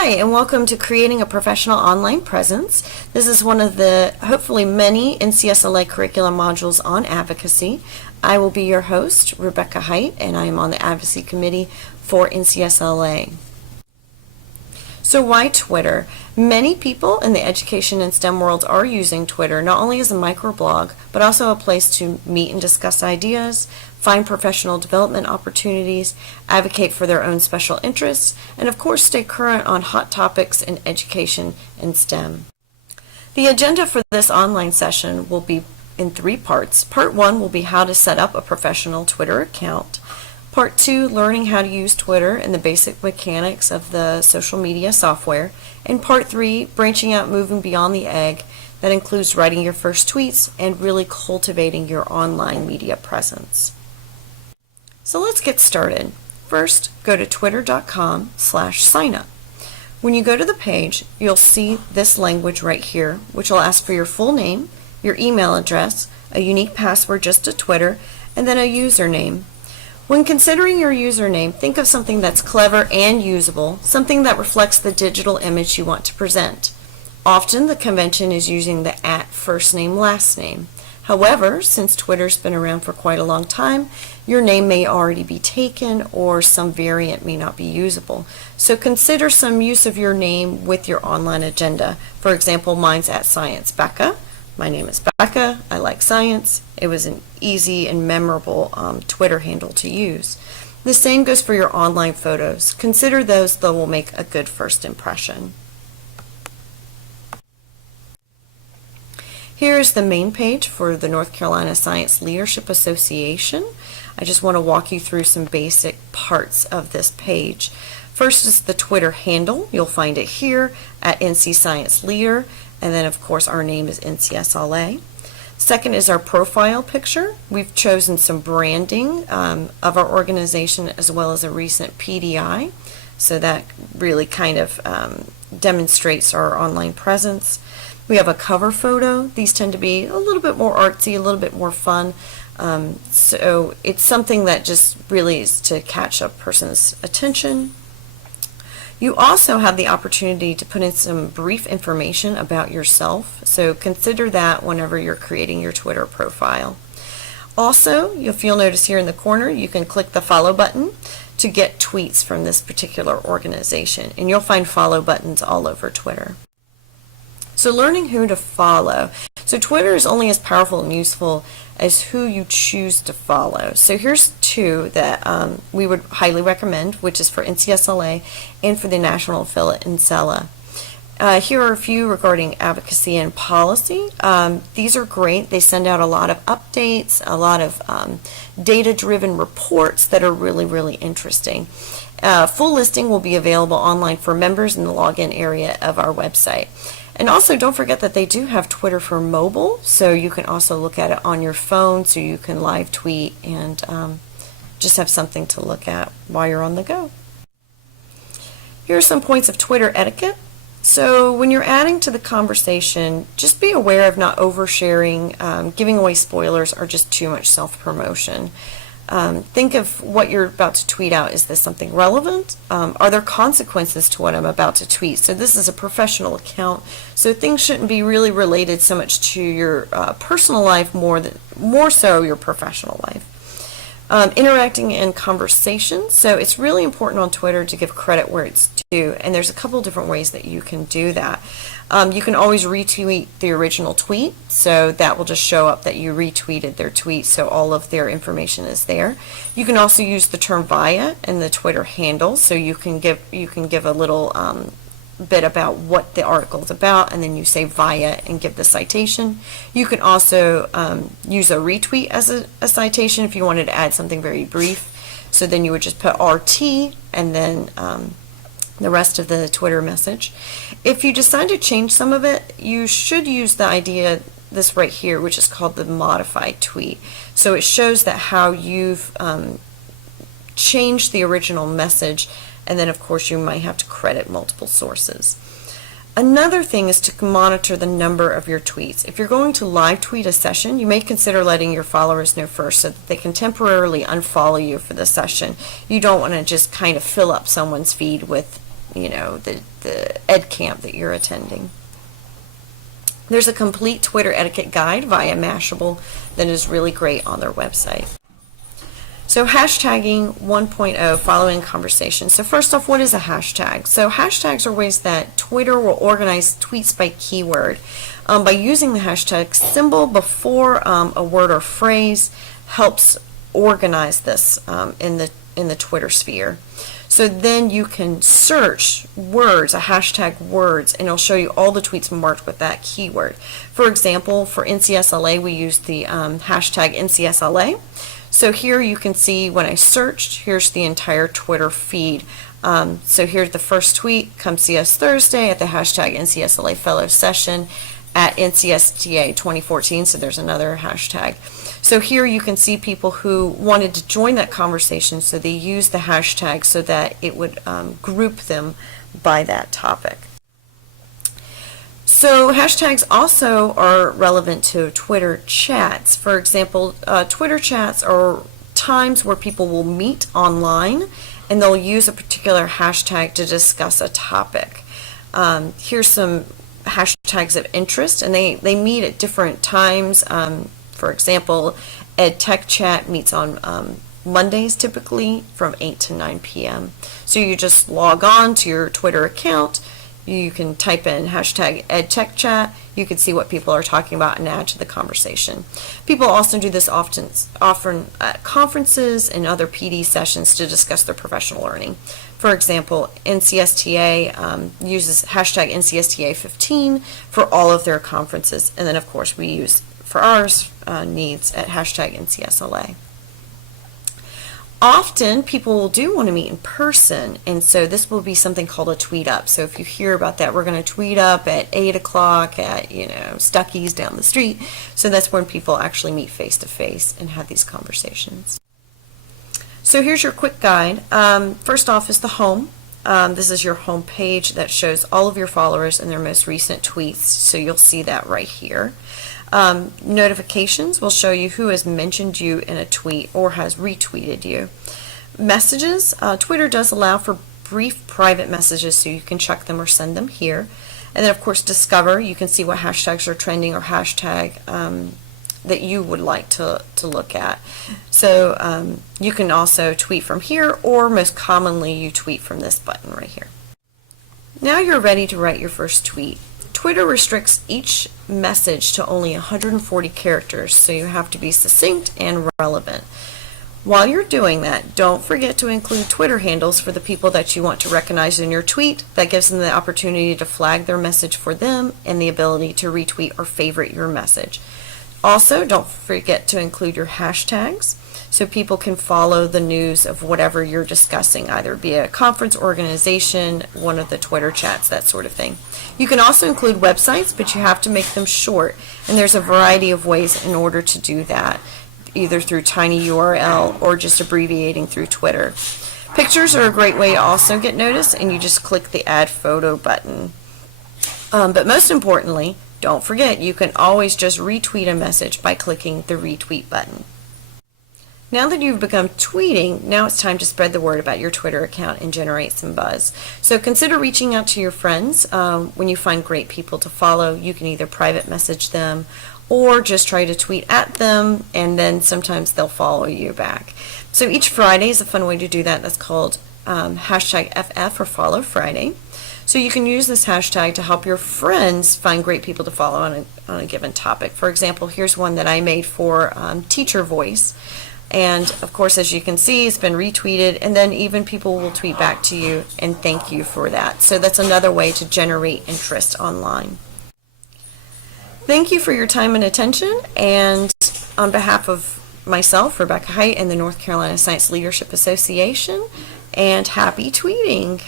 Hi, and welcome to Creating a Professional Online Presence. This is one of the, hopefully, many NCSLA curriculum modules on advocacy. I will be your host, Rebecca Height, and I am on the Advocacy Committee for NCSLA. So why Twitter? Many people in the education and STEM worlds are using Twitter not only as a microblog, but also a place to meet and discuss ideas, find professional development opportunities, advocate for their own special interests, and of course stay current on hot topics in education and STEM. The agenda for this online session will be in 3 parts. Part 1 will be how to set up a professional Twitter account. Part 2, learning how to use Twitter and the basic mechanics of the social media software. And Part 3, branching out, moving beyond the egg. That includes writing your first tweets and really cultivating your online media presence. So let's get started. First, go to twitter.com/signup. When you go to the page, you'll see this language right here, which will ask for your full name, your email address, a unique password just to Twitter, and then a username. When considering your username, think of something that's clever and usable, something that reflects the digital image you want to present. Often the convention is using the @first name last name. However, since Twitter's been around for quite a long time, your name may already be taken or some variant may not be usable. So consider some use of your name with your online agenda. For example, mine's @ScienceBecca. My name is Becca. I like science. It was an easy and memorable Twitter handle to use. The same goes for your online photos. Consider those that will make a good first impression. Here's the main page for the North Carolina Science Leadership Association. I just want to walk you through some basic parts of this page. First is the Twitter handle. You'll find it here at NC Science Leader, and then of course our name is NCSLA. Second is our profile picture. We've chosen some branding of our organization as well as a recent PDI, so that really kind of demonstrates our online presence. We have a cover photo. These tend to be a little bit more artsy, a little bit more fun. So it's something that just really is to catch a person's attention. You also have the opportunity to put in some brief information about yourself, so consider that whenever you're creating your Twitter profile. Also, if you'll notice here in the corner, you can click the follow button to get tweets from this particular organization, and you'll find follow buttons all over Twitter. So learning who to follow. So Twitter is only as powerful and useful as who you choose to follow. So here's 2 that we would highly recommend, which is for NCSLA and for the national affiliate NCELA. Here are a few regarding advocacy and policy. These are great. They send out a lot of updates, a lot of data-driven reports that are really, really interesting. Full listing will be available online for members in the login area of our website. And also don't forget that they do have Twitter for mobile, so you can also look at it on your phone, so you can live tweet and just have something to look at while you're on the go. Here are some points of Twitter etiquette. So when you're adding to the conversation, just be aware of not oversharing, giving away spoilers, or just too much self-promotion. Think of what you're about to tweet out. Is this something relevant? Are there consequences to what I'm about to tweet? So this is a professional account, so things shouldn't be really related so much to your personal life, more so your professional life. Interacting in conversations. So it's really important on Twitter to give credit where it's due, and there's a couple different ways that you can do that. You can always retweet the original tweet, so that will just show up that you retweeted their tweet, so all of their information is there. You can also use the term via in the Twitter handle, so you can give a little bit about what the article is about, and then you say via and give the citation. You can also use a retweet as a citation if you wanted to add something very brief. So then you would just put RT and then the rest of the Twitter message. If you decide to change some of it, you should use the idea, this right here, which is called the modified tweet. So it shows that how you've changed the original message, and then of course you might have to credit multiple sources. Another thing is to monitor the number of your tweets. If you're going to live tweet a session, you may consider letting your followers know first so that they can temporarily unfollow you for the session. You don't want to just kind of fill up someone's feed with the ed camp that you're attending. There's a complete Twitter etiquette guide via Mashable that is really great on their website. So hashtagging 1.0, following conversation. So first off, what is a hashtag? So hashtags are ways that Twitter will organize tweets by keyword. By using the hashtag symbol before a word or phrase helps organize this in the Twitter sphere. So then you can search words, a hashtag words, and it'll show you all the tweets marked with that keyword. For example, for NCSLA, we use the hashtag NCSLA. So here you can see when I searched, here's the entire Twitter feed. So here's the first tweet, come see us Thursday at the hashtag NCSLA Fellow Session at NCSTA 2014, so there's another hashtag. So here you can see people who wanted to join that conversation, so they used the hashtag so that it would group them by that topic. So hashtags also are relevant to Twitter chats. For example, Twitter chats are times where people will meet online and they'll use a particular hashtag to discuss a topic. Here's some hashtags of interest, and they meet at different times. For example, EdTech Chat meets on Mondays typically from 8 to 9 p.m. So you just log on to your Twitter account, you can type in hashtag EdTech Chat, you can see what people are talking about and add to the conversation. People also do this often at conferences and other PD sessions to discuss their professional learning. For example, NCSTA uses hashtag NCSTA 15 for all of their conferences, and then of course we use for ours needs at hashtag NCSLA. Often people do want to meet in person, and so this will be something called a tweet up. So if you hear about that, we're going to tweet up at 8 o'clock at Stuckey's down the street. So that's when people actually meet face to face and have these conversations. So here's your quick guide. First off is the home. This is your home page that shows all of your followers and their most recent tweets. So you'll see that right here. Notifications will show you who has mentioned you in a tweet or has retweeted you. Messages, Twitter does allow for brief private messages, so you can check them or send them here. And then of course Discover, you can see what hashtags are trending or hashtag that you would like to look at. So you can also tweet from here, or most commonly you tweet from this button right here. Now you're ready to write your first tweet. Twitter restricts each message to only 140 characters, so you have to be succinct and relevant. While you're doing that, don't forget to include Twitter handles for the people that you want to recognize in your tweet. That gives them the opportunity to flag their message for them and the ability to retweet or favorite your message. Also, don't forget to include your hashtags so people can follow the news of whatever you're discussing, either via a conference, organization, one of the Twitter chats, that sort of thing. You can also include websites, but you have to make them short, and there's a variety of ways in order to do that, either through tinyURL or just abbreviating through Twitter. Pictures are a great way to also get noticed, and you just click the Add Photo button. But most importantly, don't forget, you can always just retweet a message by clicking the retweet button. Now that you've begun tweeting, now it's time to spread the word about your Twitter account and generate some buzz. So consider reaching out to your friends. When you find great people to follow, you can either private message them or just try to tweet at them, and then sometimes they'll follow you back. So each Friday is a fun way to do that. That's called hashtag FF, or Follow Friday. So you can use this hashtag to help your friends find great people to follow on a given topic. For example, here's one that I made for Teacher Voice. And of course, as you can see, it's been retweeted, and then even people will tweet back to you and thank you for that. So that's another way to generate interest online. Thank you for your time and attention, and on behalf of myself, Rebecca Height, and the North Carolina Science Leadership Association, and happy tweeting!